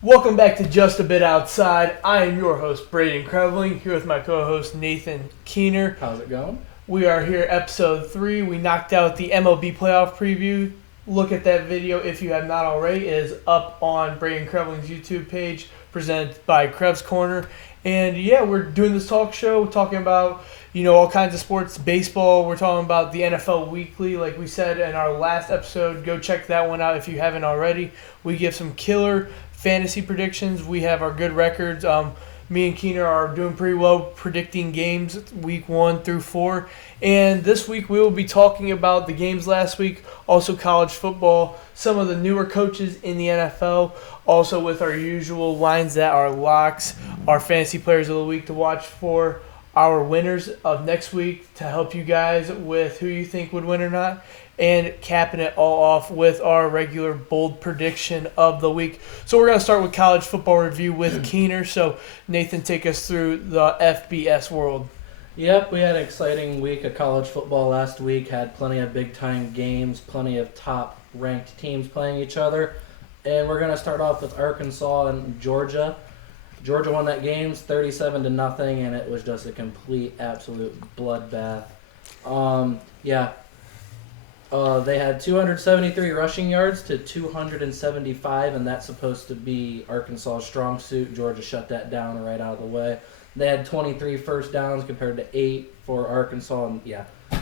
Welcome back to Just a Bit Outside. I am your host, Brayden Creveling, here with my co-host, Nathan Keener. How's it going? We are here, episode 3. We knocked out the MLB playoff preview. Look at that video if you have not already. It is up on Brayden Creveling's YouTube page, presented by Krev's Corner. And yeah, we're doing this talk show, talking about, all kinds of sports, baseball. We're talking about the NFL Weekly, like we said in our last episode. Go check that one out if you haven't already. We give some killer fantasy predictions. We have our good records. Me and Keener are doing pretty well predicting games week 1 through 4. And this week we will be talking about the games last week, also college football, some of the newer coaches in the NFL, also with our usual lines that are locks, our fantasy players of the week to watch for, our winners of next week to help you guys with who you think would win or not, and capping it all off with our regular bold prediction of the week. So we're going to start with college football review with Keener. So Nathan, take us through the FBS world. Yep, we had an exciting week of college football last week. Had plenty of big-time games, plenty of top-ranked teams playing each other. And we're going to start off with Arkansas and Georgia. Georgia won that game 37-0, and it was just a complete, absolute bloodbath. They had 273 rushing yards to 275, and that's supposed to be Arkansas' strong suit. Georgia shut that down right out of the way. They had 23 first downs compared to 8 for Arkansas, and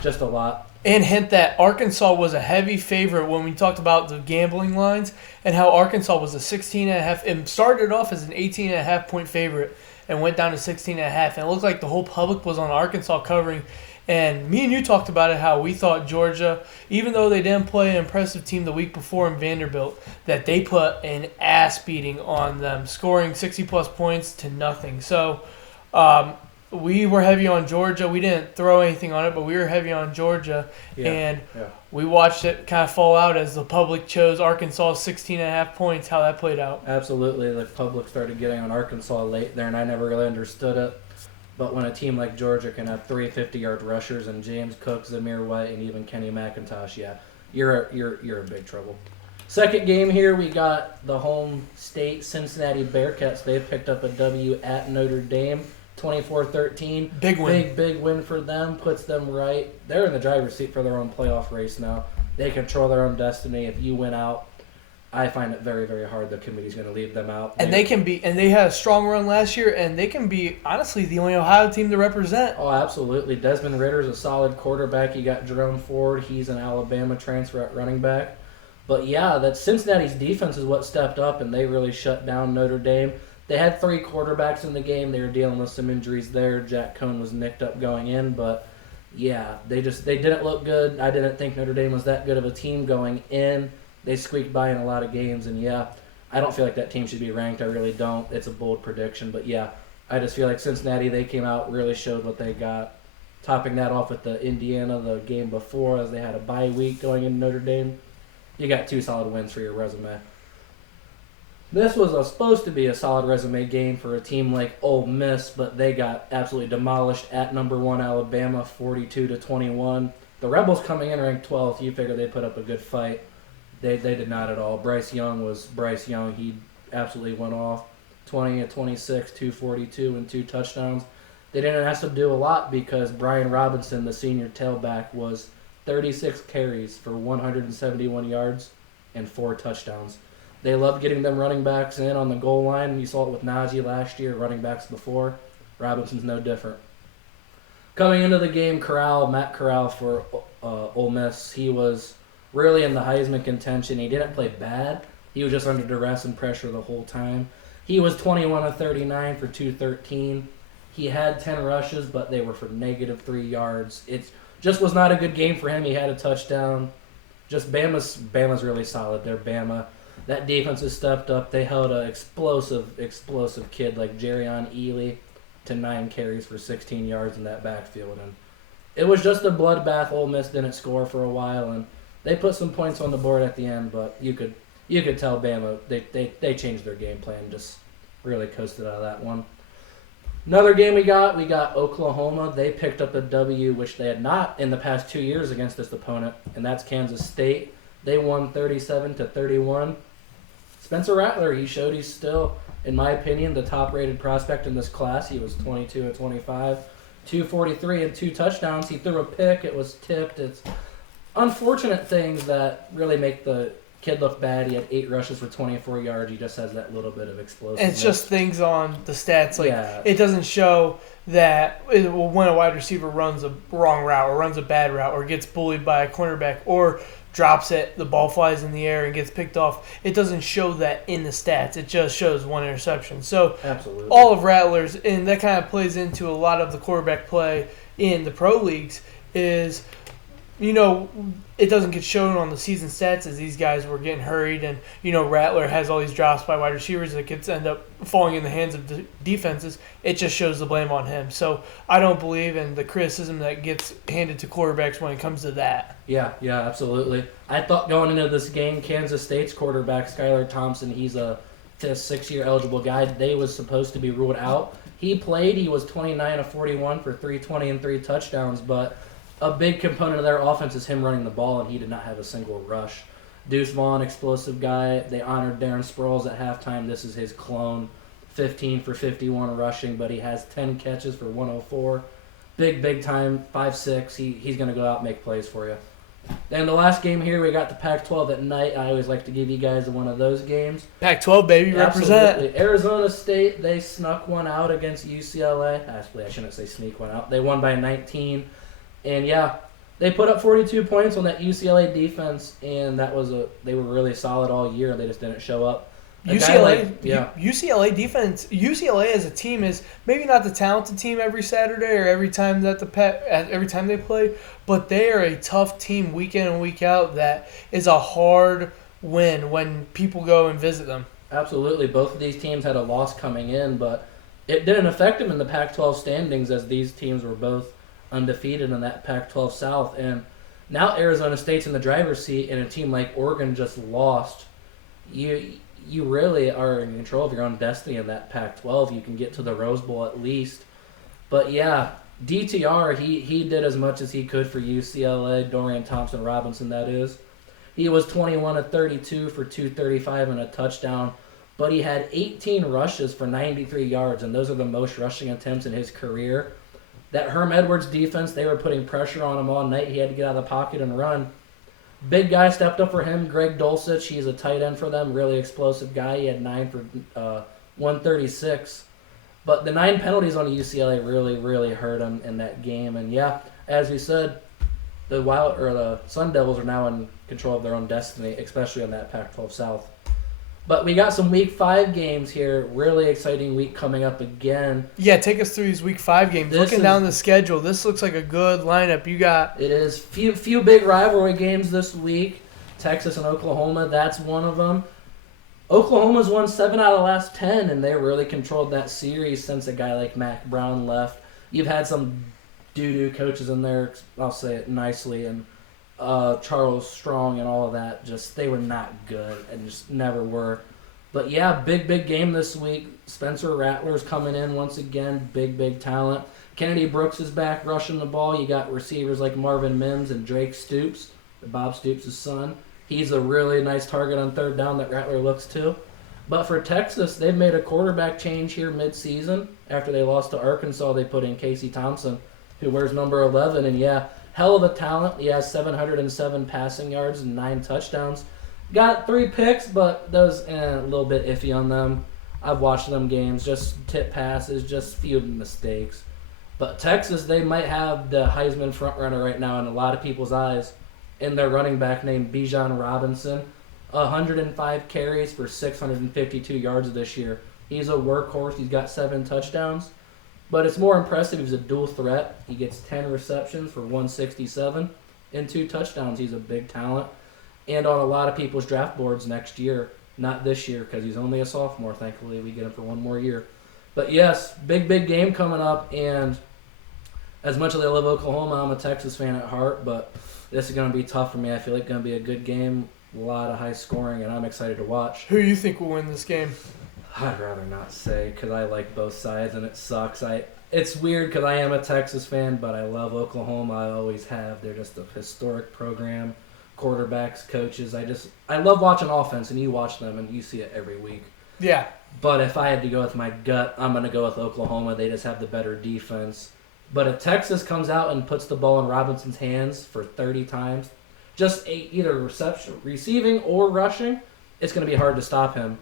just a lot. And hint that Arkansas was a heavy favorite when we talked about the gambling lines and how Arkansas was a 16.5 and started off as an 18.5 point favorite and went down to 16.5. And it looked like the whole public was on Arkansas covering. And me and you talked about it, how we thought Georgia, even though they didn't play an impressive team the week before in Vanderbilt, that they put an ass beating on them, scoring 60-plus points to nothing. So we were heavy on Georgia. We didn't throw anything on it, but we were heavy on Georgia. We watched it kind of fall out as the public chose Arkansas 16.5 points, how that played out. Absolutely. The public started getting on Arkansas late there, and I never really understood it. But when a team like Georgia can have 3 50-yard rushers and James Cook, Zamir White, and even Kenny McIntosh, you're in big trouble. Second game here, we got the home state Cincinnati Bearcats. They picked up a W at Notre Dame, 24-13. Big win. Big win for them. Puts them right. They're in the driver's seat for their own playoff race now. They control their own destiny. If you win out, I find it very, very hard the committee's going to leave them out. And they had a strong run last year, and they can be, honestly, the only Ohio team to represent. Oh, absolutely. Desmond Ritter's a solid quarterback. You got Jerome Ford. He's an Alabama transfer at running back. But, that Cincinnati's defense is what stepped up, and they really shut down Notre Dame. They had 3 quarterbacks in the game. They were dealing with some injuries there. Jack Cohn was nicked up going in, but, they didn't look good. I didn't think Notre Dame was that good of a team going in. They squeaked by in a lot of games, and I don't feel like that team should be ranked. I really don't. It's a bold prediction, but I just feel like Cincinnati, they came out, really showed what they got. Topping that off with the Indiana, the game before, as they had a bye week going into Notre Dame. You got 2 solid wins for your resume. This was supposed to be a solid resume game for a team like Ole Miss, but they got absolutely demolished at number 1 Alabama, 42-21. The Rebels coming in ranked 12th. You figure they put up a good fight. They did not at all. Bryce Young was Bryce Young. He absolutely went off. 20-26, 242, and 2 touchdowns. They didn't have to do a lot because Brian Robinson, the senior tailback, was 36 carries for 171 yards and 4 touchdowns. They loved getting them running backs in on the goal line. You saw it with Najee last year, running backs before. Robinson's no different. Coming into the game, Matt Corral for Ole Miss, he was really in the Heisman contention. He didn't play bad. He was just under duress and pressure the whole time. He was 21-39 for 213. He had 10 rushes, but they were for -3 yards. It just was not a good game for him. He had a touchdown. Just Bama's really solid. They're Bama. That defense has stepped up. They held an explosive kid like Jerrion Ely to 9 carries for 16 yards in that backfield. And it was just a bloodbath. Ole Miss didn't score for a while, and they put some points on the board at the end, but you could tell Bama they changed their game plan, just really coasted out of that one. Another game we got Oklahoma. They picked up a W, which they had not in the past 2 years against this opponent, and that's Kansas State. They won 37-31. Spencer Rattler, he showed he's still, in my opinion, the top-rated prospect in this class. He was 22 of 25, 243 and 2 touchdowns. He threw a pick. It was tipped. It's unfortunate things that really make the kid look bad. He had 8 rushes for 24 yards. He just has that little bit of explosiveness. And it's just things on the stats. Like, Yeah. it doesn't show that when a wide receiver runs a wrong route or runs a bad route or gets bullied by a cornerback or drops it, the ball flies in the air and gets picked off. It doesn't show that in the stats. It just shows 1 interception. So Absolutely. all of Rattler's, and that kind of plays into a lot of the quarterback play in the pro leagues, is, you know, it doesn't get shown on the season stats as these guys were getting hurried, and, you know, Rattler has all these drops by wide receivers that gets end up falling in the hands of defenses. It just shows the blame on him. So I don't believe in the criticism that gets handed to quarterbacks when it comes to that. Yeah, absolutely. I thought going into this game, Kansas State's quarterback, Skylar Thompson, he's a 6-year eligible guy. They was supposed to be ruled out. He played. He was 29 of 41 for 320 and 3 touchdowns, but a big component of their offense is him running the ball, and he did not have a single rush. Deuce Vaughn, explosive guy. They honored Darren Sproles at halftime. This is his clone. 15 for 51 rushing, but he has 10 catches for 104. Big time, 5'6". He's going to go out and make plays for you. And the last game here, we got the Pac-12 at night. I always like to give you guys one of those games. Pac-12, baby, represent. Absolutely. Arizona State, they snuck one out against UCLA. Actually, I shouldn't say sneak one out. They won by 19. And, yeah, they put up 42 points on that UCLA defense, and they were really solid all year. They just didn't show up. UCLA defense. UCLA as a team is maybe not the talented team every Saturday or every time every time they play, but they are a tough team week in and week out. That is a hard win when people go and visit them. Absolutely, both of these teams had a loss coming in, but it didn't affect them in the Pac-12 standings as these teams were both undefeated in that Pac-12 South. And now Arizona State's in the driver's seat, and a team like Oregon just lost. You really are in control of your own destiny in that Pac-12. You can get to the Rose Bowl at least. But, yeah, DTR, he did as much as he could for UCLA, Dorian Thompson-Robinson, that is. He was 21 of 32 for 235 and a touchdown, but he had 18 rushes for 93 yards, and those are the most rushing attempts in his career. That Herm Edwards defense, they were putting pressure on him all night. He had to get out of the pocket and run. Big guy stepped up for him, Greg Dulcich. He's a tight end for them, really explosive guy. He had 9 for 136. But the 9 penalties on UCLA really hurt him in that game. And yeah, as we said, the Sun Devils are now in control of their own destiny, especially on that Pac-12 South. But we got some Week 5 games here. Really exciting week coming up again. Yeah, take us through these Week 5 games. Looking down the schedule, this looks like a good lineup. You got... It is. Few big rivalry games this week. Texas and Oklahoma, that's one of them. Oklahoma's won 7 out of the last 10, and they really controlled that series since a guy like Mac Brown left. You've had some doo-doo coaches in there, I'll say it nicely, and Charles Strong and all of that, just they were not good and just never were. But yeah, big game this week. Spencer Rattler's coming in once again, big talent. Kennedy Brooks is back rushing the ball. You got receivers like Marvin Mims and Drake Stoops, Bob Stoops' son. He's a really nice target on third down that Rattler looks to. But for Texas, they've made a quarterback change here mid-season. After they lost to Arkansas, they put in Casey Thompson, who wears number 11, and yeah, hell of a talent. He has 707 passing yards and 9 touchdowns. Got 3 picks, but those a little bit iffy on them. I've watched them games, just tip passes, just few mistakes. But Texas, they might have the Heisman frontrunner right now in a lot of people's eyes in their running back named Bijan Robinson. 105 carries for 652 yards this year. He's a workhorse. He's got 7 touchdowns. But it's more impressive. He's a dual threat. He gets 10 receptions for 167 and 2 touchdowns. He's a big talent. And on a lot of people's draft boards next year. Not this year because he's only a sophomore. Thankfully, we get him for 1 more year. But yes, big game coming up. And as much as I love Oklahoma, I'm a Texas fan at heart. But this is going to be tough for me. I feel like it's going to be a good game. A lot of high scoring, and I'm excited to watch. Who do you think will win this game? I'd rather not say because I like both sides and it sucks. It's weird because I am a Texas fan, but I love Oklahoma. I always have. They're just a historic program. quarterbacks, coaches. I love watching offense, and you watch them, and you see it every week. Yeah. But if I had to go with my gut, I'm going to go with Oklahoma. They just have the better defense. But if Texas comes out and puts the ball in Robinson's hands for 30 times, just either receiving or rushing, it's going to be hard to stop him.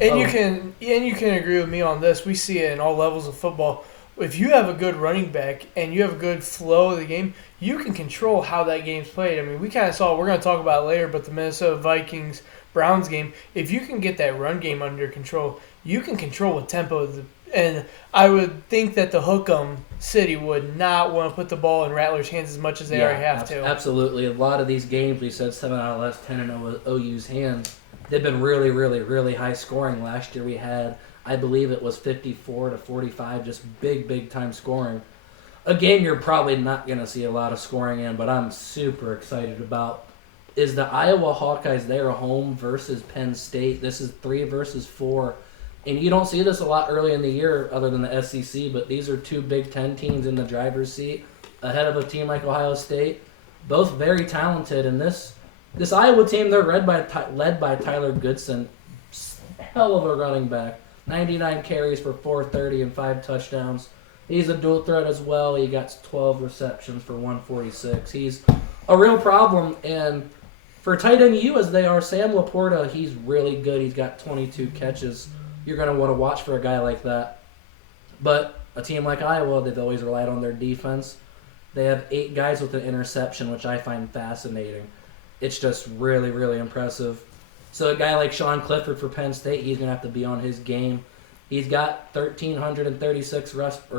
And you can agree with me on this. We see it in all levels of football. If you have a good running back and you have a good flow of the game, you can control how that game's played. I mean, we kind of saw, we're going to talk about it later, but the Minnesota Vikings-Browns game, if you can get that run game under control, you can control what tempo. And I would think that the Hook'em City would not want to put the ball in Rattlers' hands as much as they already have to. Absolutely. A lot of these games, we said 7 out of the last 10 in OU's hands. They've been really, really, really high scoring. Last year we had, I believe it was 54-45, just big time scoring. A game you're probably not going to see a lot of scoring in, but I'm super excited about is the Iowa Hawkeyes. They're home versus Penn State. This is 3 versus 4. And you don't see this a lot early in the year other than the SEC, but these are 2 Big Ten teams in the driver's seat ahead of a team like Ohio State. Both very talented, and this Iowa team, they're led by Tyler Goodson, hell of a running back. 99 carries for 430 and 5 touchdowns. He's a dual threat as well. He got 12 receptions for 146. He's a real problem, and for tight end U as they are, Sam Laporta, he's really good. He's got 22 catches. You're going to want to watch for a guy like that. But a team like Iowa, they've always relied on their defense. They have 8 guys with an interception, which I find fascinating. It's just really, really impressive. So a guy like Sean Clifford for Penn State, he's going to have to be on his game. He's got 1,336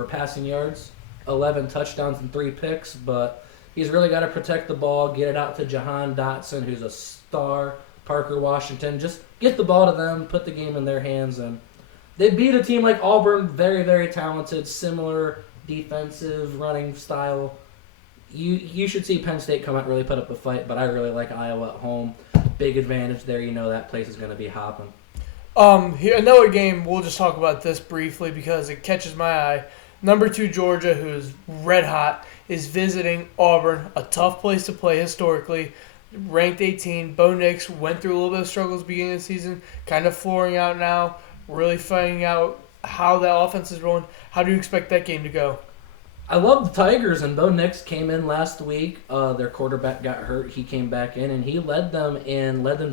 passing yards, 11 touchdowns and 3 picks, but he's really got to protect the ball, get it out to Jahan Dotson, who's a star, Parker Washington. Just get the ball to them, put the game in their hands. And they beat a team like Auburn, very, very talented, similar defensive running style. You should see Penn State come out and really put up a fight, but I really like Iowa at home. Big advantage there. You know that place is going to be hopping. Another game, we'll just talk about this briefly because it catches my eye. Number 2 Georgia, who's red hot, is visiting Auburn, a tough place to play historically. Ranked 18, Bo Nix went through a little bit of struggles beginning of the season, kind of flooring out now, really finding out how that offense is rolling. How do you expect that game to go? I love the Tigers, and Bo Nix came in last week. Their quarterback got hurt. He came back in, and he led them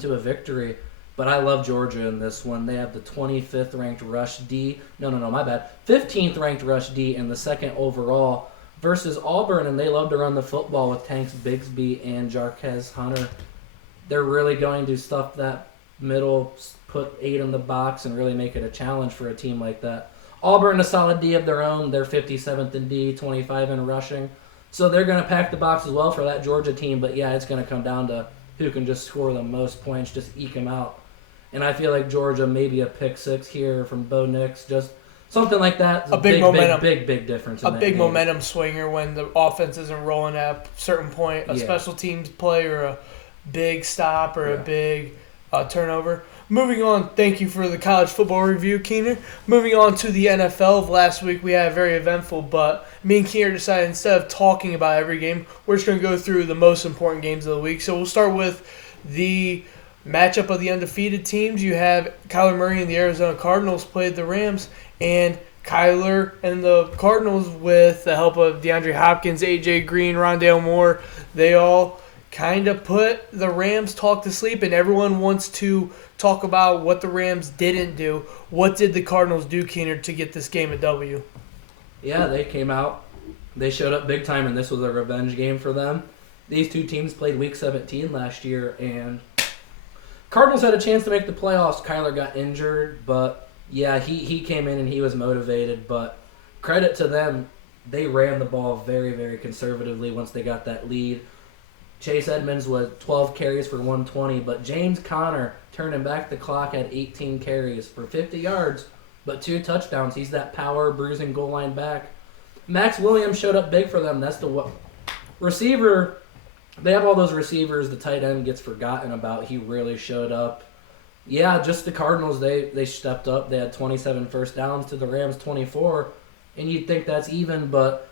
to a victory. But I love Georgia in this one. They have the 25th ranked rush D. No, my bad. 15th ranked rush D and the 2nd overall versus Auburn, and they love to run the football with Tanks Bigsby and Jarquez Hunter. They're really going to stuff that middle, put 8 in the box, and really make it a challenge for a team like that. Auburn, a solid D of their own. They're 57th in D, 25 in rushing. So they're going to pack the box as well for that Georgia team. But, yeah, it's going to come down to who can just score the most points, just eke them out. And I feel like Georgia, maybe a pick 6 here from Bo Nix, just something like that. A big momentum. Big difference in a that big game. Momentum swinger when the offense isn't rolling at a certain point, a special teams play or a big stop or a big turnover. Moving on, thank you for the college football review, Keener. Moving on to the NFL of last week, we had very eventful, but me and Keener decided instead of talking about every game, we're just going to go through the most important games of the week. So we'll start with the matchup of the undefeated teams. You have Kyler Murray and the Arizona Cardinals played the Rams, and Kyler and the Cardinals, with the help of DeAndre Hopkins, A.J. Green, Rondale Moore, they all kind of put the Rams talk to sleep, and everyone wants to talk about what the Rams didn't do. What did the Cardinals do, Keener, to get this game a W? Yeah, they came out. They showed up big time, and this was a revenge game for them. These two teams played Week 17 last year, and Cardinals had a chance to make the playoffs. Kyler got injured, but yeah, he came in and he was motivated. But credit to them, they ran the ball very, very conservatively once they got that lead. Chase Edmonds was 12 carries for 120, but James Conner turning back the clock at 18 carries for 50 yards, but 2 touchdowns. He's that power, bruising goal line back. Max Williams showed up big for them. That's the receiver. They have all those receivers. The tight end gets forgotten about. He really showed up. Yeah, just the Cardinals, they stepped up. They had 27 first downs to the Rams 24, and you'd think that's even, but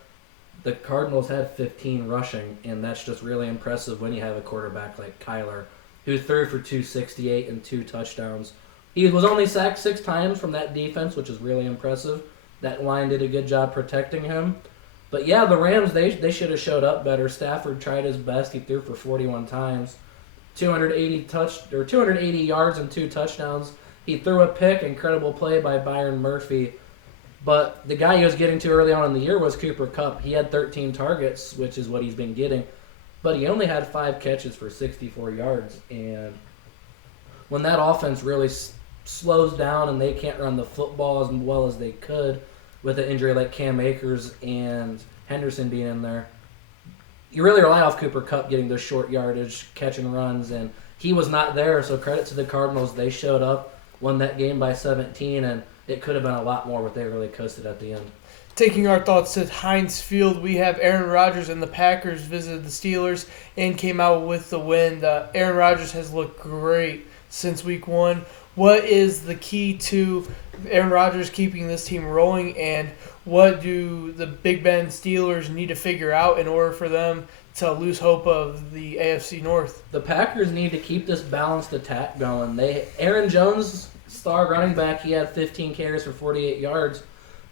the Cardinals had 15 rushing, and that's just really impressive when you have a quarterback like Kyler, who threw for 268 and 2 touchdowns. He was only sacked 6 times from that defense, which is really impressive. That line did a good job protecting him. But yeah, the Rams, they should have showed up better. Stafford tried his best. He threw for 41 times, 280 yards and 2 touchdowns. He threw a pick, incredible play by Byron Murphy. But the guy he was getting to early on in the year was Cooper Kupp. He had 13 targets, which is what he's been getting. But he only had 5 catches for 64 yards. And when that offense really slows down and they can't run the football as well as they could with an injury like Cam Akers and Henderson being in there, you really rely off Cooper Kupp getting those short yardage, catching runs, and he was not there. So credit to the Cardinals. They showed up, won that game by 17, and it could have been a lot more, but they really coasted at the end. Taking our thoughts to Heinz Field, we have Aaron Rodgers and the Packers visited the Steelers and came out with the win. Aaron Rodgers has looked great since week 1. What is the key to Aaron Rodgers keeping this team rolling, and what do the Big Ben Steelers need to figure out in order for them to lose hope of the AFC North? The Packers need to keep this balanced attack going. Aaron Jones, star running back, he had 15 carries for 48 yards.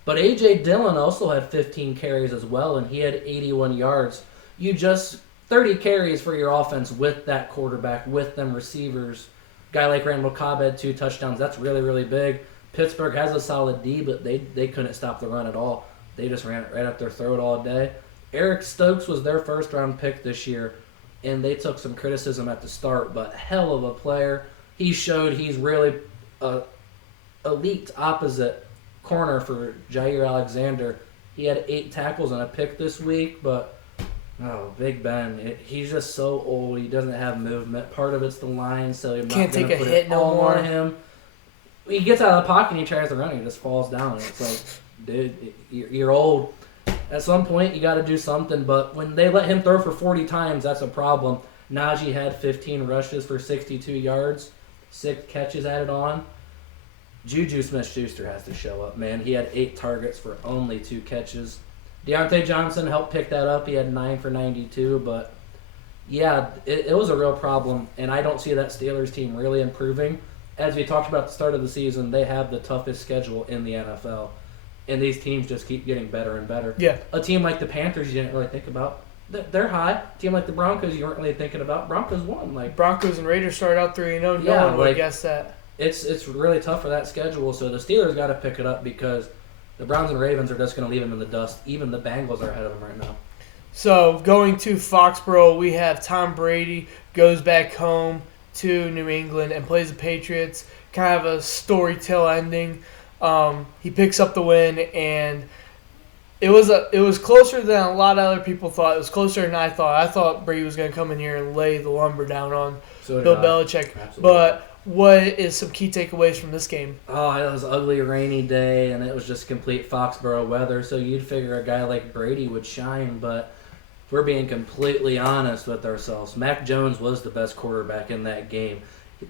But A.J. Dillon also had 15 carries as well, and he had 81 yards. 30 carries for your offense with that quarterback, with them receivers. Guy like Randall Cobb had 2 touchdowns. That's really, really big. Pittsburgh has a solid D, but they couldn't stop the run at all. They just ran it right up their throat all day. Eric Stokes was their first-round pick this year, and they took some criticism at the start, but hell of a player. He showed he's really elite opposite corner for Jair Alexander. He had 8 tackles and a pick this week, but Big Ben, he's just so old. He doesn't have movement. Part of it's the line, so you're Can't not going take to a put hit it no all more on him. He gets out of the pocket and he tries to run, and he just falls down. And it's like, dude, you're old. At some point, you got to do something. But when they let him throw for 40 times, that's a problem. Najee had 15 rushes for 62 yards, 6 catches added on. Juju Smith-Schuster has to show up, man. He had 8 targets for only 2 catches. Deontay Johnson helped pick that up. He had 9 for 92, but yeah, it was a real problem, and I don't see that Steelers team really improving. As we talked about at the start of the season, they have the toughest schedule in the NFL, and these teams just keep getting better and better. Yeah. A team like the Panthers you didn't really think about. They're high. A team like the Broncos you weren't really thinking about. Broncos won. Broncos and Raiders started out 3-0. No one would guess that. It's really tough for that schedule, so the Steelers got to pick it up because the Browns and Ravens are just going to leave them in the dust. Even the Bengals are ahead of them right now. So going to Foxborough, we have Tom Brady goes back home to New England and plays the Patriots. Kind of a storytell ending. He picks up the win, and it was closer than a lot of other people thought. It was closer than I thought. I thought Brady was going to come in here and lay the lumber down on Bill Belichick. Absolutely. But what is some key takeaways from this game? Oh, it was an ugly, rainy day, and it was just complete Foxborough weather, so you'd figure a guy like Brady would shine, but if we're being completely honest with ourselves, Mac Jones was the best quarterback in that game.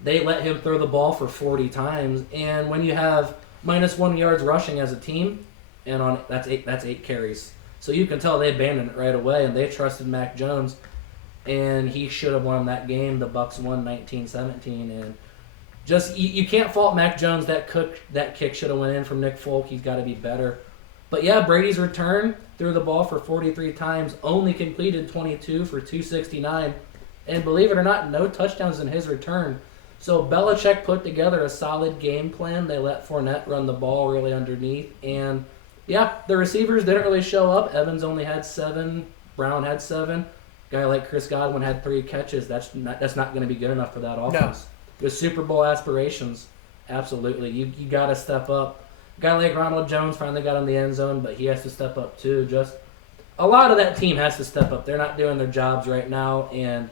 They let him throw the ball for 40 times, and when you have -1 yards rushing as a team, and that's 8 carries. So you can tell they abandoned it right away, and they trusted Mac Jones, and he should have won that game. The Bucs won 19-17, and just you can't fault Mac Jones. That kick should have went in from Nick Folk. He's got to be better. But yeah, Brady's return, threw the ball for 43 times, only completed 22 for 269, and believe it or not, no touchdowns in his return. So Belichick put together a solid game plan. They let Fournette run the ball really underneath, and yeah, the receivers didn't really show up. Evans only had 7. Brown had 7. Guy like Chris Godwin had 3 catches. That's not going to be good enough for that offense. No. With Super Bowl aspirations, absolutely. You got to step up. A guy like Ronald Jones finally got in the end zone, but he has to step up too. Just a lot of that team has to step up. They're not doing their jobs right now, and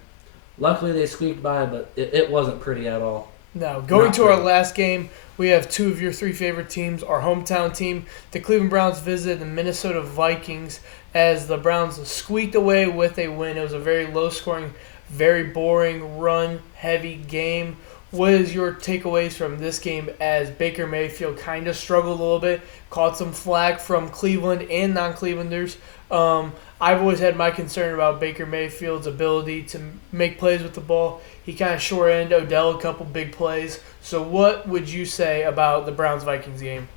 luckily they squeaked by, but it wasn't pretty at all. No. Going to our last game, we have 2 of your 3 favorite teams. Our hometown team, the Cleveland Browns, visited the Minnesota Vikings as the Browns squeaked away with a win. It was a very low-scoring, very boring, run-heavy game. what is your takeaways from this game as Baker Mayfield kind of struggled a little bit, caught some flack from Cleveland and non-Clevelanders? I've always had my concern about Baker Mayfield's ability to make plays with the ball. He kind of short-ended Odell a couple big plays. So what would you say about the Browns-Vikings game?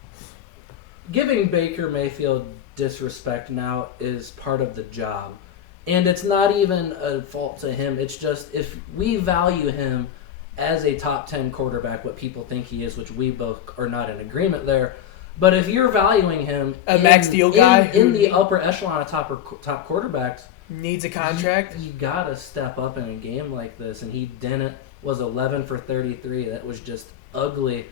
Giving Baker Mayfield disrespect now is part of the job. And it's not even a fault to him. It's just if we value him as a top 10 quarterback, what people think he is, which we both are not in agreement there. But if you're valuing him a max deal guy in the upper echelon of top quarterbacks, needs a contract, you got to step up in a game like this. And he didn't. Was 11 for 33. That was just ugly.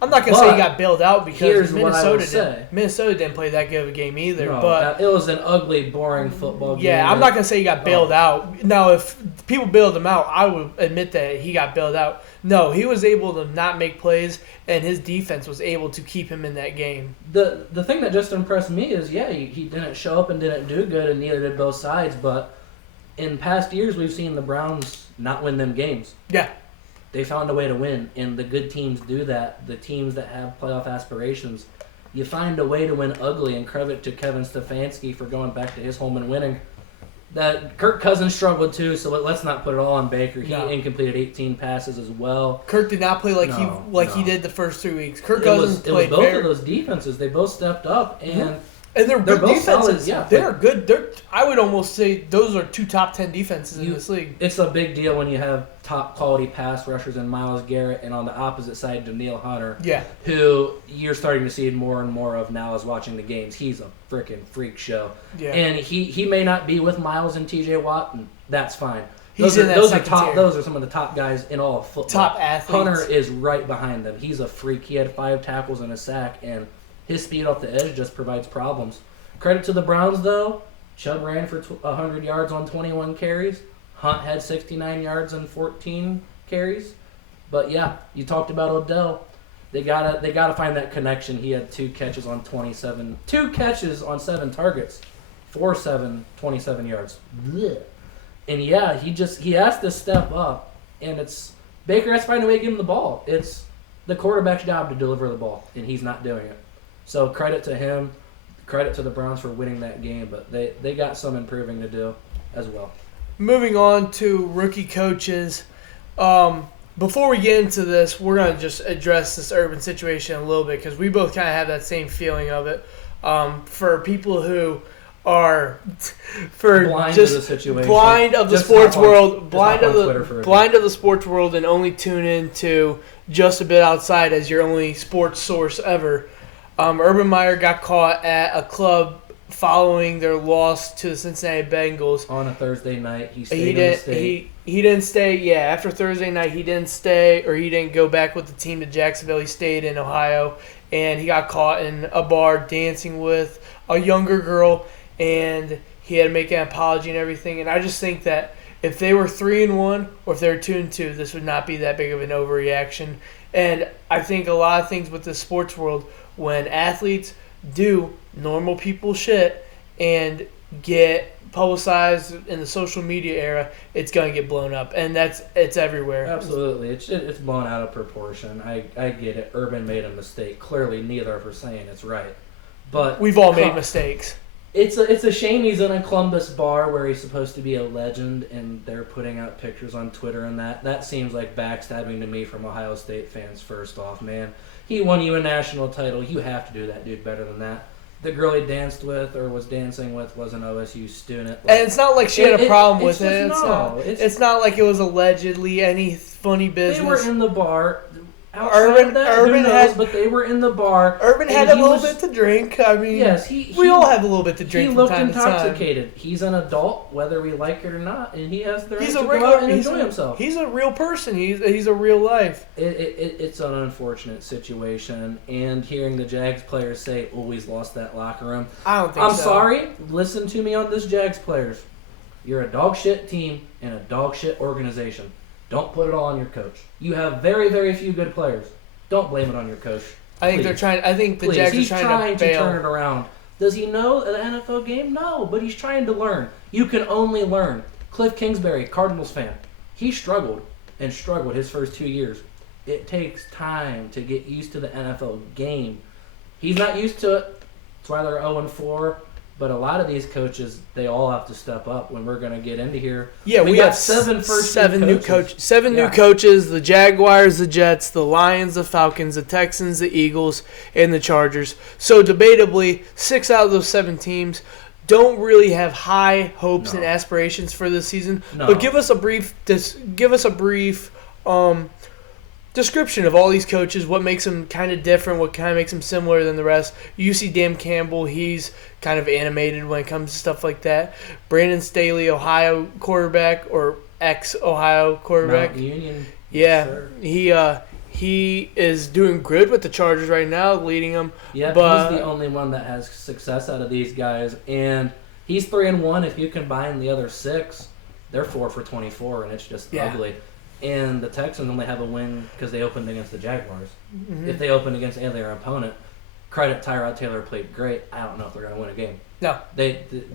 I'm not going to say he got bailed out because Minnesota didn't play that good of a game either. No, but it was an ugly, boring football game. Yeah, I'm not going to say he got bailed out. Now, if people bailed him out, I would admit that he got bailed out. No, he was able to not make plays, and his defense was able to keep him in that game. The thing that just impressed me is, he didn't show up and didn't do good, and neither did both sides. But in past years, we've seen the Browns not win them games. Yeah. They found a way to win, and the good teams do that. The teams that have playoff aspirations, you find a way to win ugly, and credit to Kevin Stefanski for going back to his home and winning. That Kirk Cousins struggled too, so let's not put it all on Baker. He incompleted 18 passes as well. Kirk did not play he did the first 3 weeks. Kirk Cousins played both of those defenses. They both stepped up, and they're good both defenses. Solid, yeah, they're good. I would almost say those are 2 top 10 defenses in this league. It's a big deal when you have top quality pass rushers in Myles Garrett, and on the opposite side, Danielle Hunter, who you're starting to see more and more of now as watching the games. He's a freaking freak show. Yeah. And he may not be with Myles and TJ Watt, and that's fine. Those are some of the top guys in all of football. Top athletes. Hunter is right behind them. He's a freak. He had 5 tackles and a sack, and his speed off the edge just provides problems. Credit to the Browns, though. Chubb ran for 100 yards on 21 carries. Hunt had 69 yards on 14 carries. But yeah, you talked about Odell. They gotta find that connection. He had 2 catches on 7 targets, 27 yards. Blech. And yeah, he has to step up. And Baker has to find a way to give him the ball. It's the quarterback's job to deliver the ball, and he's not doing it. So credit to him. Credit to the Browns for winning that game, but they got some improving to do as well. Moving on to rookie coaches. Before we get into this, we're going to just address this Urban situation a little bit because we both kind of have that same feeling of it. For people who are blind to the situation, blind of the sports world, blind of the sports world, and only tune in to Just a Bit Outside as your only sports source ever. Urban Meyer got caught at a club following their loss to the Cincinnati Bengals. On a Thursday night, he stayed in the state. He didn't stay, after Thursday night, he didn't stay, or he didn't go back with the team to Jacksonville. He stayed in Ohio, and he got caught in a bar dancing with a younger girl, and he had to make an apology and everything. And I just think that if they were 3-1 or if they were 2-2, this would not be that big of an overreaction. And I think a lot of things with the sports world, when athletes do normal people shit and get publicized in the social media era, it's going to get blown up, and it's everywhere. Absolutely. It's blown out of proportion. I get it. Urban made a mistake. Clearly, neither of us are saying it's right. But we've all made mistakes. It's a shame he's in a Columbus bar where he's supposed to be a legend, and they're putting out pictures on Twitter, and that seems like backstabbing to me from Ohio State fans, first off, man. He won you a national title. You have to do that dude better than that. The girl he danced with or was dancing with was an OSU student. And it's not like she had a problem with it. It's not like it was allegedly any funny business. They were in the bar. But they were in the bar. Urban had a little bit to drink. I mean, yes, we all have a little bit to drink. He looked intoxicated. He's an adult, whether we like it or not, and he has the right to go out and enjoy himself. He's a real person. He's a real life. It's an unfortunate situation, and hearing the Jags players say, "Always lost that locker room." I don't think so. I'm sorry. Listen to me on this, Jags players. You're a dog shit team and a dog shit organization. Don't put it all on your coach. You have very, very few good players. Don't blame it on your coach. I think the Jags are trying to turn it around. Does he know the NFL game? No, but he's trying to learn. You can only learn. Cliff Kingsbury, Cardinals fan, he struggled. and struggled his first 2 years. It takes time to get used to the NFL game. He's not used to it. That's why they're 0-4. But a lot of these coaches, they all have to step up when we're going to get into here. Yeah, we got have seven new coaches, the Jaguars, the Jets, the Lions, the Falcons, the Texans, the Eagles, and the Chargers. So debatably, 6 out of those 7 teams don't really have high hopes and aspirations for this season. No. But give us a brief description of all these coaches, what makes them kind of different, what kind of makes them similar than the rest. You see Dan Campbell, he's kind of animated when it comes to stuff like that. Brandon Staley, Ohio quarterback, or ex-Ohio quarterback. Mount Union. Yeah, he is doing good with the Chargers right now, leading them. Yeah, but he's the only one that has success out of these guys, and he's 3-1. If you combine the other 6, they're 4 for 24, and it's just ugly. And the Texans only have a win because they opened against the Jaguars. Mm-hmm. If they opened against any other opponent, credit Tyrod Taylor played great. I don't know if they're going to win a game. No.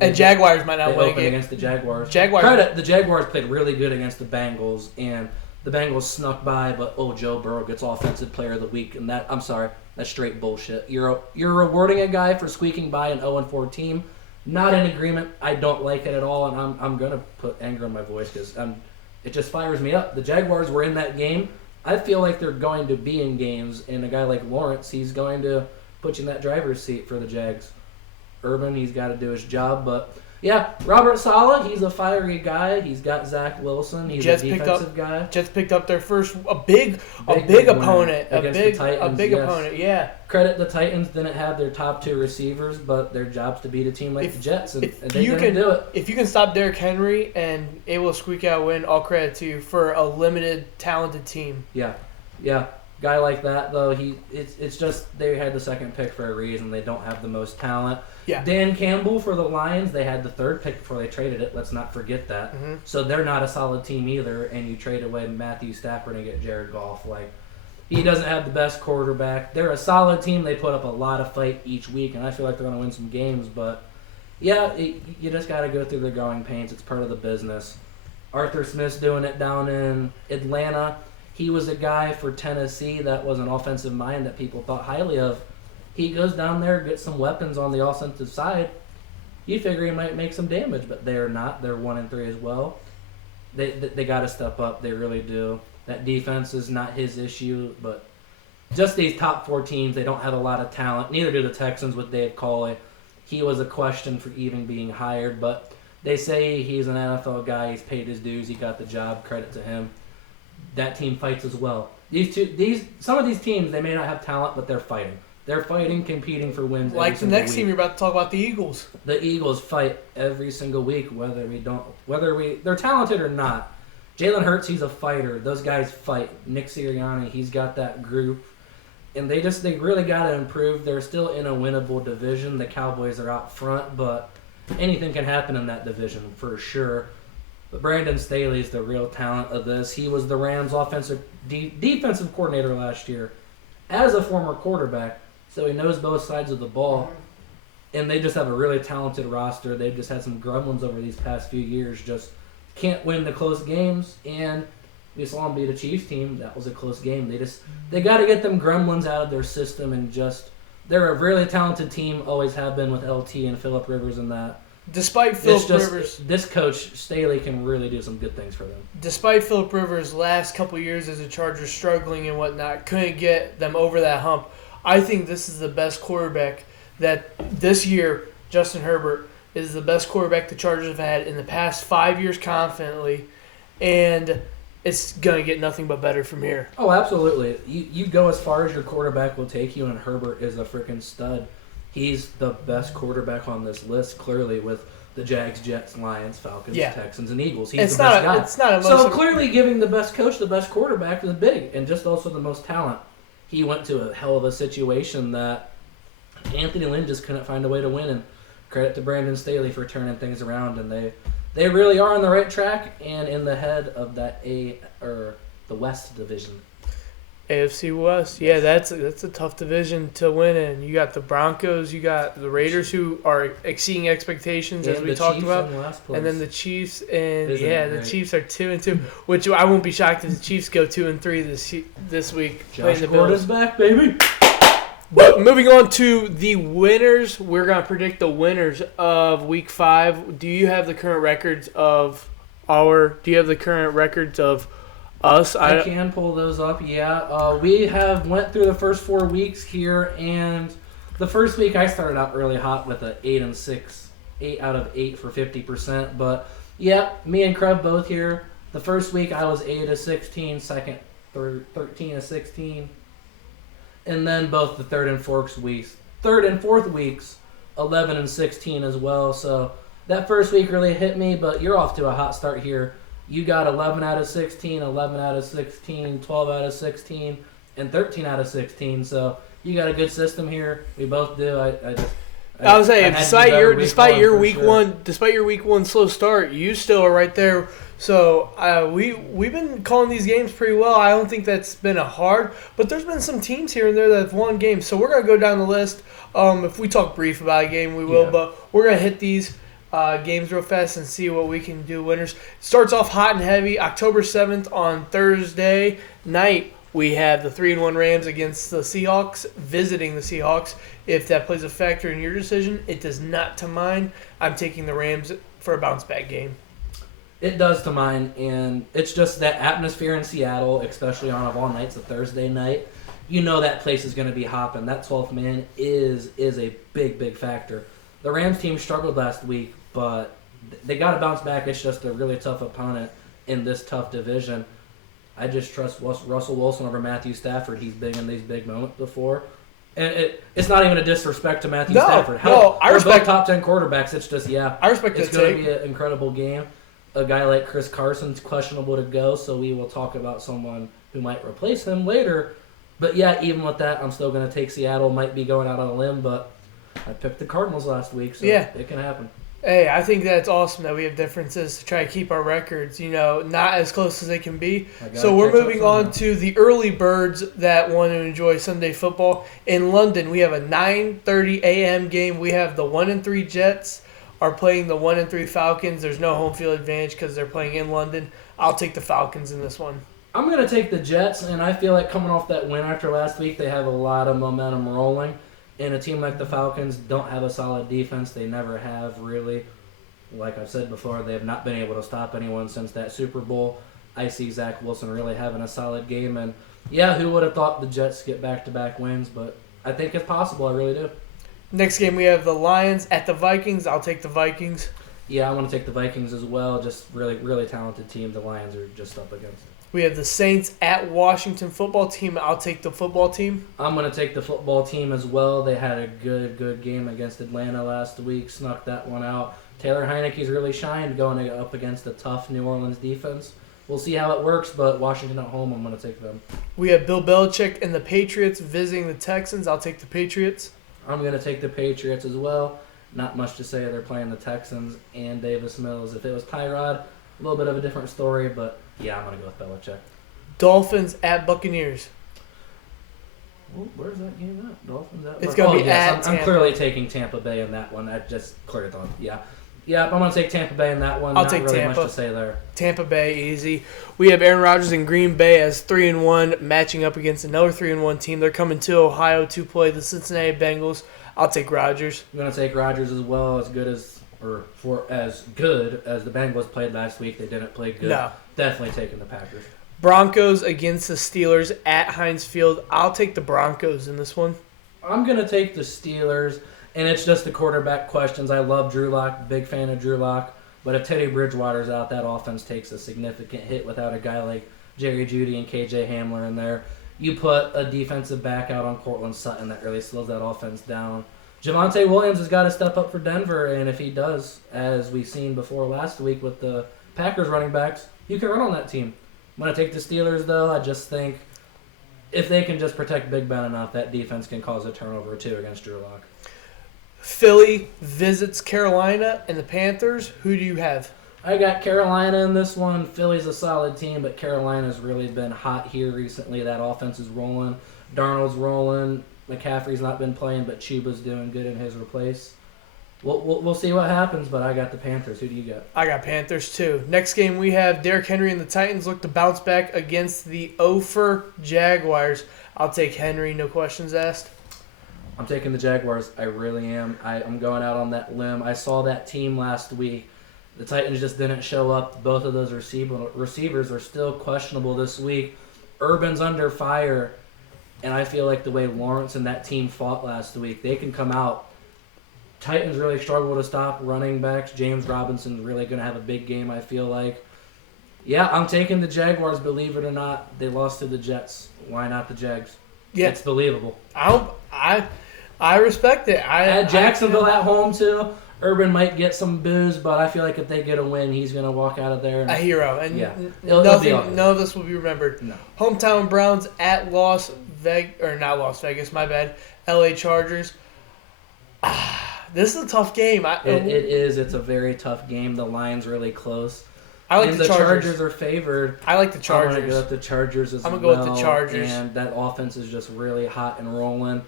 And Jaguars might not win a opened game. against the Jaguars. Jaguars. The Jaguars played really good against the Bengals, and the Bengals snuck by, but Joe Burrow gets Offensive Player of the Week, and that's straight bullshit. You're rewarding a guy for squeaking by an 0-4 team. Not in agreement. I don't like it at all, and I'm going to put anger in my voice because it just fires me up. The Jaguars were in that game. I feel like they're going to be in games, and a guy like Lawrence, he's going to put you in that driver's seat for the Jags. Urban, he's got to do his job, but yeah, Robert Saleh, he's a fiery guy. He's got Zach Wilson. He's a defensive guy. Jets picked up their first a big opponent, a big Titans, opponent. Yeah. Credit the Titans didn't have their top 2 receivers, but their job's to beat a team like the Jets, and they can do it. If you can stop Derrick Henry and able to squeak out a win, all credit to you for a limited, talented team. Yeah. Guy like that though, it's just they had the second pick for a reason. They don't have the most talent. Yeah. Dan Campbell for the Lions, they had the 3rd pick before they traded it. Let's not forget that. Mm-hmm. So they're not a solid team either. And you trade away Matthew Stafford and get Jared Goff. Like, he doesn't have the best quarterback. They're a solid team. They put up a lot of fight each week, and I feel like they're going to win some games. But yeah, you just got to go through the growing pains. It's part of the business. Arthur Smith's doing it down in Atlanta. He was a guy for Tennessee that was an offensive mind that people thought highly of. He goes down there, gets some weapons on the offensive side. You figure he might make some damage, but they're not. They're 1-3 as well. They got to step up. They really do. That defense is not his issue, but just these top 4 teams, they don't have a lot of talent. Neither do the Texans with Dave Culley. He was a question for even being hired, but they say he's an NFL guy. He's paid his dues. He got the job. Credit to him. That team fights as well. Some of these teams, they may not have talent, but they're fighting. They're fighting, competing for wins. Like the next team you're about to talk about, the Eagles. The Eagles fight every single week, whether they're talented or not. Jalen Hurts, he's a fighter. Those guys fight. Nick Sirianni, he's got that group, and they really got to improve. They're still in a winnable division. The Cowboys are out front, but anything can happen in that division for sure. But Brandon Staley is the real talent of this. He was the Rams' defensive coordinator last year as a former quarterback, so he knows both sides of the ball. And they just have a really talented roster. They've just had some gremlins over these past few years. Just can't win the close games. And we saw them beat a Chiefs team. That was a close game. They got to get them gremlins out of their system and they're a really talented team. Always have been with LT and Phillip Rivers and that. Despite Phillip Rivers, this coach Staley can really do some good things for them. Despite Phillip Rivers' last couple years as a Charger struggling and whatnot, couldn't get them over that hump. I think this is the best quarterback that this year, Justin Herbert, is the best quarterback the Chargers have had in the past 5 years confidently, and it's going to get nothing but better from here. Oh, absolutely. You go as far as your quarterback will take you, and Herbert is a freaking stud. He's the best quarterback on this list, clearly, with the Jags, Jets, Lions, Falcons, Texans, and Eagles. He's the best guy. It's not so clearly giving the best coach the best quarterback is big, and just also the most talent. He went to a hell of a situation that Anthony Lynn just couldn't find a way to win, and credit to Brandon Staley for turning things around, and they really are on the right track and in the head of that the West division. AFC West. Yeah, that's a tough division to win in. You got the Broncos, you got the Raiders, who are exceeding expectations, as And we the talked Chiefs about, in last place. and then the Chiefs, and Isn't yeah, it the great? Chiefs are 2-2, which I won't be shocked if the Chiefs go 2-3 this week playing Josh the Gordon's Bills. back, baby. But moving on to the winners, we're gonna predict the winners of Week 5. Do you have the current records of Do you have the current records of us? I can pull those up. Yeah, we have went through the first 4 weeks here, and the first week I started out really hot with a 8-6, 8 out of 8 for 50%. But yeah, me and Krev both here. The first week I was 8-16, second, third, 13-16, and then both the third and fourth weeks, 11-16 as well. So that first week really hit me, but you're off to a hot start here. You got 11 out of 16, 11 out of 16, 12 out of 16, and 13 out of 16. So you got a good system here. We both do. I was saying, despite your week sure. one slow start, you still are right there. So we've been calling these games pretty well. I don't think that's been a hard, but there's been some teams here and there that have won games. So we're gonna go down the list. If we talk brief about a game, we will. Yeah. But we're gonna hit these games real fast and see what we can do. Winners starts off hot and heavy. October 7th on Thursday night, we have the 3-1 Rams against the Seahawks, visiting the Seahawks. If that plays a factor in your decision, it does not to mine. I'm taking the Rams for a bounce back game. It does to mine, and it's just that atmosphere in Seattle, especially on of all nights, a Thursday night. You know that place is going to be hopping. That 12th man is a big factor. The Rams team struggled last week, but they got to bounce back. It's just a really tough opponent in this tough division. I just trust Russell Wilson over Matthew Stafford. He's been in these big moments before. And it's not even a disrespect to Matthew Stafford. I respect both top 10 quarterbacks. It's just, I respect it's going to be an incredible game. A guy like Chris Carson's questionable to go, so we will talk about someone who might replace him later. But yeah, even with that, I'm still going to take Seattle. Might be going out on a limb, but I picked the Cardinals last week, so yeah, it can happen. Hey, I think that's awesome that we have differences to try to keep our records, not as close as they can be. So we're moving on to the early birds that want to enjoy Sunday football. In London, we have a 9:30 a.m. game. We have the 1-3 Jets are playing the 1-3 Falcons. There's no home field advantage because they're playing in London. I'll take the Falcons in this one. I'm going to take the Jets, and I feel like coming off that win after last week, they have a lot of momentum rolling. And a team like the Falcons don't have a solid defense. They never have, really. Like I've said before, they have not been able to stop anyone since that Super Bowl. I see Zach Wilson really having a solid game. And, yeah, who would have thought the Jets get back-to-back wins? But I think it's possible. I really do. Next game, we have the Lions at the Vikings. I'll take the Vikings. Yeah, I want to take the Vikings as well. Just really talented team the Lions are just up against. We have the Saints at Washington football team. I'll take the football team. I'm going to take the football team as well. They had a good game against Atlanta last week. Snuck that one out. Taylor Heineke's really shined going up against a tough New Orleans defense. We'll see how it works, but Washington at home, I'm going to take them. We have Bill Belichick and the Patriots visiting the Texans. I'll take the Patriots. I'm going to take the Patriots as well. Not much to say. They're playing the Texans and Davis Mills. If it was Tyrod, a little bit of a different story, but yeah, I'm going to go with Belichick. Dolphins at Buccaneers. Ooh, where's that game at? Dolphins at It's going to be at Tampa. I'm clearly taking Tampa Bay in that one. I just cleared on. Yeah, I'm going to take Tampa Bay in that one. I'll take really Tampa. Much to say there. Tampa Bay, easy. We have Aaron Rodgers in Green Bay as 3-1, matching up against another 3-1 team. They're coming to Ohio to play the Cincinnati Bengals. I'll take Rodgers. I'm going to take Rodgers as well. As good as the Bengals played last week, they didn't play good. No. Definitely taking the Packers. Broncos against the Steelers at Heinz Field. I'll take the Broncos in this one. I'm going to take the Steelers, and it's just the quarterback questions. I love Drew Lock, big fan of Drew Lock, but if Teddy Bridgewater's out, that offense takes a significant hit without a guy like Jerry Jeudy and KJ Hamler in there. You put a defensive back out on Cortland Sutton, that really slows that offense down. Javonte Williams has got to step up for Denver, and if he does, as we've seen before last week with the Packers running backs, you can run on that team. I'm going to take the Steelers, though. I just think if they can just protect Big Ben enough, that defense can cause a turnover or two against Drew Lock. Philly visits Carolina and the Panthers. Who do you have? I got Carolina in this one. Philly's a solid team, but Carolina's really been hot here recently. That offense is rolling. Darnold's rolling. McCaffrey's not been playing, but Chuba's doing good in his replace. We'll see what happens, but I got the Panthers. Who do you got? I got Panthers too. Next game we have Derrick Henry and the Titans look to bounce back against the Ofer Jaguars. I'll take Henry, no questions asked. I'm taking the Jaguars. I really am. I'm going out on that limb. I saw that team last week. The Titans just didn't show up. Both of those receivers are still questionable this week. Urban's under fire, and I feel like the way Lawrence and that team fought last week, they can come out. Titans really struggle to stop running backs. James Robinson's really going to have a big game, I feel like. Yeah, I'm taking the Jaguars, believe it or not. They lost to the Jets. Why not the Jags? Yeah. It's believable. I respect it. At Jacksonville at home, too. Urban might get some boos, but I feel like if they get a win, he's going to walk out of there. A hero. And yeah. none of this will be remembered. No. Hometown Browns at not Las Vegas, my bad. LA Chargers. This is a tough game. It is. It's a very tough game. The line's really close. I like the Chargers are favored. I like the Chargers. I'm going to go with the Chargers as well. I'm going to go with the Chargers. And that offense is just really hot and rolling.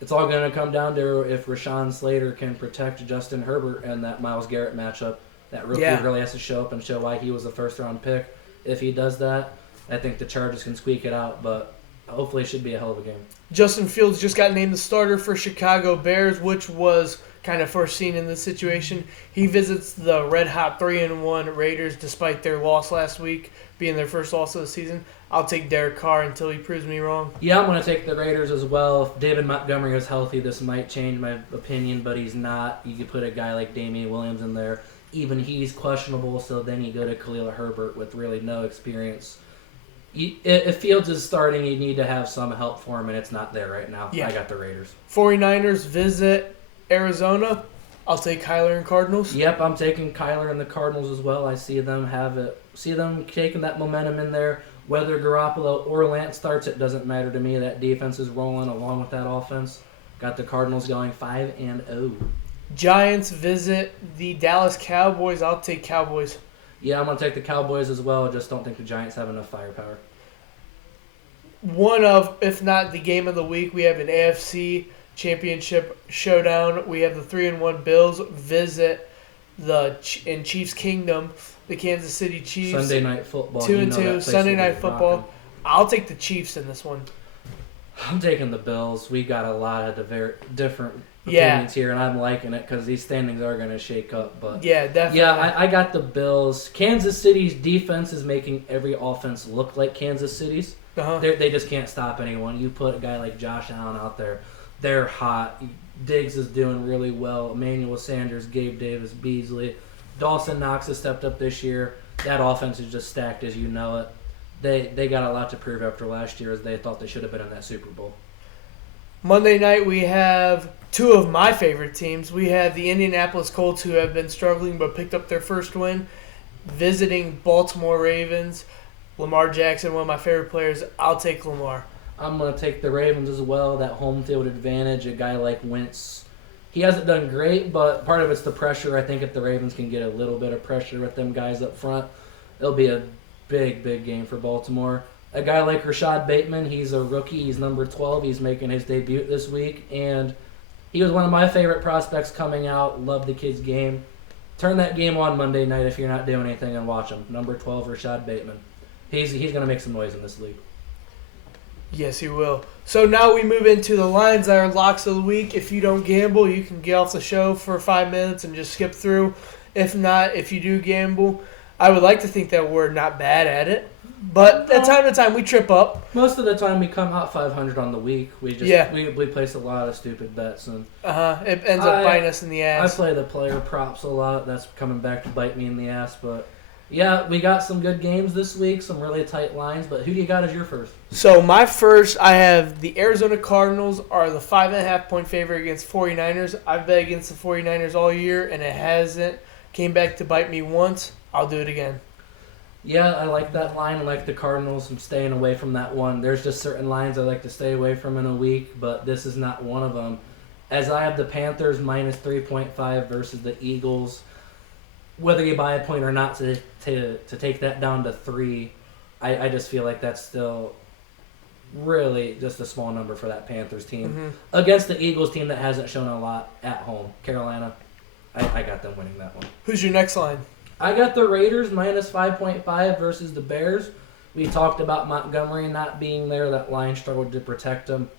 It's all going to come down to if Rashawn Slater can protect Justin Herbert and that Myles Garrett matchup. That rookie really has to show up and show why he was the first-round pick. If he does that, I think the Chargers can squeak it out, but hopefully it should be a hell of a game. Justin Fields just got named the starter for Chicago Bears, which was kind of foreseen in this situation. He visits the red-hot 3-1 Raiders despite their loss last week, being their first loss of the season. I'll take Derek Carr until he proves me wrong. Yeah, I'm going to take the Raiders as well. If David Montgomery is healthy, this might change my opinion, but he's not. You could put a guy like Damian Williams in there. Even he's questionable, so then you go to Khalil Herbert with really no experience. If Fields is starting, you need to have some help for him, and it's not there right now. Yeah. I got the Raiders. 49ers visit Arizona. I'll take Kyler and Cardinals. Yep, I'm taking Kyler and the Cardinals as well. I see them taking that momentum in there. Whether Garoppolo or Lance starts, it doesn't matter to me. That defense is rolling along with that offense. Got the Cardinals going 5-0. Giants visit the Dallas Cowboys. I'll take Cowboys. Yeah, I'm going to take the Cowboys as well. I just don't think the Giants have enough firepower. One of, if not the game of the week, we have an AFC Championship showdown. We have the 3-1 Bills visit in Chiefs Kingdom, the Kansas City Chiefs. Sunday Night Football. 2-2, Sunday Night Football. Rocking. I'll take the Chiefs in this one. I'm taking the Bills. We got a lot of very different opinions here, and I'm liking it because these standings are going to shake up. But yeah, definitely. Yeah, I got the Bills. Kansas City's defense is making every offense look like Kansas City's. Uh-huh. They just can't stop anyone. You put a guy like Josh Allen out there, they're hot. Diggs is doing really well. Emmanuel Sanders, Gabe Davis, Beasley. Dawson Knox has stepped up this year. That offense is just stacked as you know it. They got a lot to prove after last year, as they thought they should have been in that Super Bowl. Monday night we have two of my favorite teams. We have the Indianapolis Colts, who have been struggling but picked up their first win, visiting Baltimore Ravens. Lamar Jackson, one of my favorite players. I'll take Lamar. I'm going to take the Ravens as well. That home field advantage, a guy like Wentz. He hasn't done great, but part of it's the pressure. I think if the Ravens can get a little bit of pressure with them guys up front, it'll be a big, big game for Baltimore. A guy like Rashad Bateman, he's a rookie. He's number 12. He's making his debut this week, and he was one of my favorite prospects coming out. Love the kid's game. Turn that game on Monday night if you're not doing anything and watch him. Number 12, Rashad Bateman. He's going to make some noise in this league. Yes, he will. So now we move into the lines that are locks of the week. If you don't gamble, you can get off the show for 5 minutes and just skip through. If not, if you do gamble, I would like to think that we're not bad at it. But at time to time, we trip up. Most of the time, we come out 500 on the week. We place a lot of stupid bets. And it ends up biting us in the ass. I play the player props a lot. That's coming back to bite me in the ass. But yeah, we got some good games this week, some really tight lines. But who do you got as your first? So my first, I have the Arizona Cardinals are the 5.5-point favorite against 49ers. I've bet against the 49ers all year, and it hasn't came back to bite me once. I'll do it again. Yeah, I like that line. I like the Cardinals. I'm staying away from that one. There's just certain lines I like to stay away from in a week, but this is not one of them. As I have the Panthers minus 3.5 versus the Eagles. whether you buy a point or not, to take that down to 3, I just feel like that's still really just a small number for that Panthers team against the Eagles team that hasn't shown a lot at home. Carolina, I got them winning that one. Who's your next line? I got the Raiders minus 5.5 versus the Bears. We talked about Montgomery not being there. That line struggled to protect him.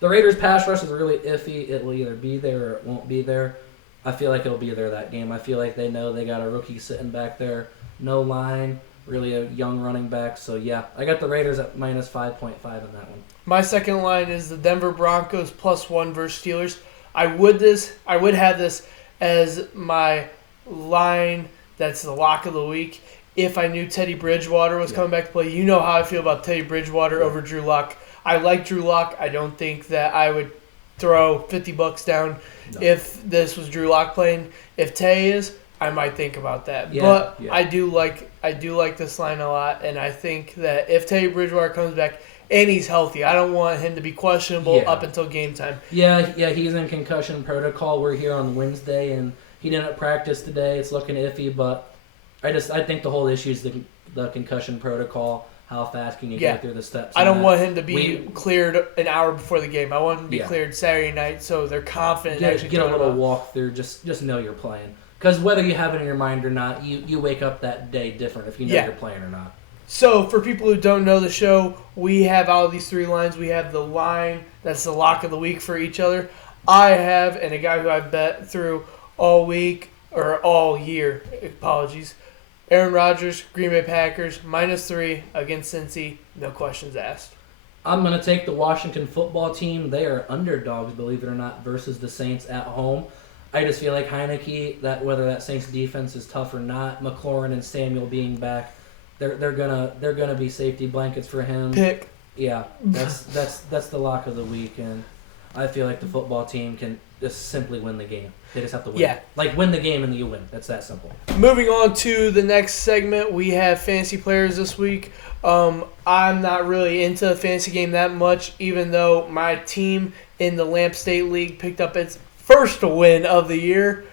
The Raiders' pass rush is really iffy. It will either be there or it won't be there. I feel like it'll be there that game. I feel like they know they got a rookie sitting back there. No line, really a young running back. So, yeah, I got the Raiders at minus 5.5 in that one. My second line is the Denver Broncos +1 versus Steelers. I would have this as my line that's the lock of the week if I knew Teddy Bridgewater was coming back to play. You know how I feel about Teddy Bridgewater over Drew Lock. I like Drew Lock. I don't think that I would throw $50 down if this was Drew Lock playing. If Tay is, I might think about that. I do like this line a lot, and I think that if Teddy Bridgewater comes back and he's healthy, I don't want him to be questionable up until game time. Yeah, he's in concussion protocol. We're here on Wednesday, and he didn't practice today. It's looking iffy, but I think the whole issue is the concussion protocol. How fast can you get through the steps? I don't want him to be cleared an hour before the game. I want him to be cleared Saturday night so they're confident. Get a little walk through. Just know you're playing. Because whether you have it in your mind or not, you wake up that day different if you know you're playing or not. So for people who don't know the show, we have all these 3 lines. We have the line that's the lock of the week for each other. I have, and a guy who I've bet through all week, or all year, apologies, Aaron Rodgers, Green Bay Packers, -3 against Cincy, no questions asked. I'm going to take the Washington football team. They are underdogs, believe it or not, versus the Saints at home. I just feel like Heineke, that whether that Saints defense is tough or not, McLaurin and Samuel being back, they're gonna be safety blankets for him. Pick. Yeah, that's the lock of the week, and I feel like the football team can just simply win the game. They just have to win. Yeah. Like, win the game and then you win. That's that simple. Moving on to the next segment, we have fantasy players this week. I'm not really into the fantasy game that much, even though my team in the Lamp State League picked up its first win of the year.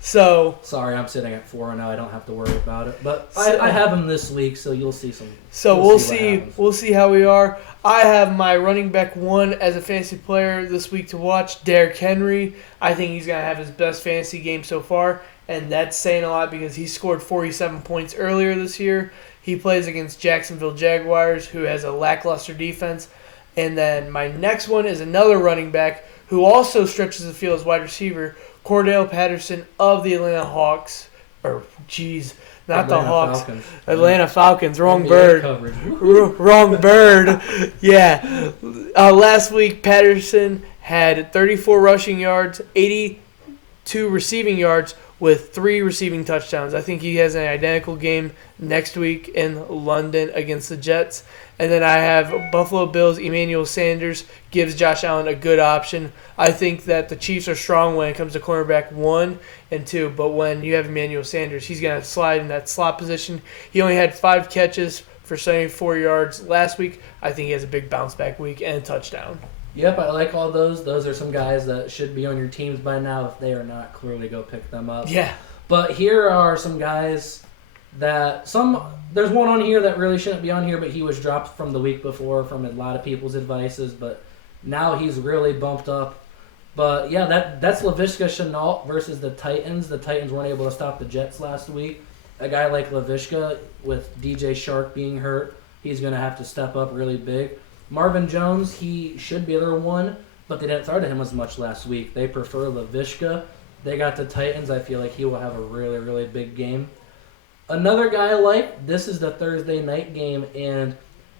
So sorry, I'm sitting at 4-0. I don't have to worry about it, but I have them this week, so you'll see some. So we'll see how we are. I have my running back 1 as a fantasy player this week to watch, Derrick Henry. I think he's gonna have his best fantasy game so far, and that's saying a lot because he scored 47 points earlier this year. He plays against Jacksonville Jaguars, who has a lackluster defense. And then my next one is another running back who also stretches the field as wide receiver, Cordell Patterson of the Atlanta Hawks. Atlanta Falcons. Wrong bird. Wrong bird. Yeah. Last week, Patterson had 34 rushing yards, 82 receiving yards with 3 receiving touchdowns. I think he has an identical game next week in London against the Jets. And then I have Buffalo Bills. Emmanuel Sanders gives Josh Allen a good option. I think that the Chiefs are strong when it comes to cornerback 1 and 2. But when you have Emmanuel Sanders, he's going to slide in that slot position. He only had 5 catches for 74 yards last week. I think he has a big bounce back week and a touchdown. Yep, I like all those. Those are some guys that should be on your teams by now. If they are not, clearly go pick them up. Yeah. But here are some guys that there's one on here that really shouldn't be on here, but he was dropped from the week before from a lot of people's advices, but now he's really bumped up. But yeah, that's Laviska Shenault versus the Titans. The Titans weren't able to stop the Jets last week. A guy like Laviska, with DJ Shark being hurt, he's going to have to step up really big. Marvin Jones, he should be their one, but they didn't throw to him as much last week. They prefer Laviska. They got the Titans. I feel like he will have a really, really big game. Another guy I like, this is the Thursday night game, and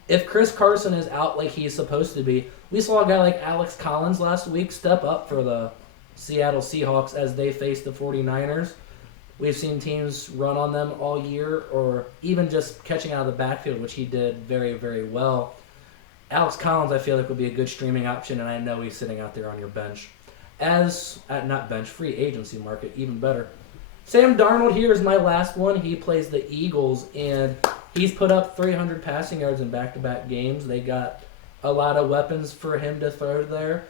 if Chris Carson is out like he's supposed to be, we saw a guy like Alex Collins last week step up for the Seattle Seahawks as they faced the 49ers. We've seen teams run on them all year, or even just catching out of the backfield, which he did very, very well. Alex Collins, I feel like, would be a good streaming option, and I know he's sitting out there on your bench. Free agency market, even better. Sam Darnold here is my last one. He plays the Eagles, and he's put up 300 passing yards in back-to-back games. They got a lot of weapons for him to throw there.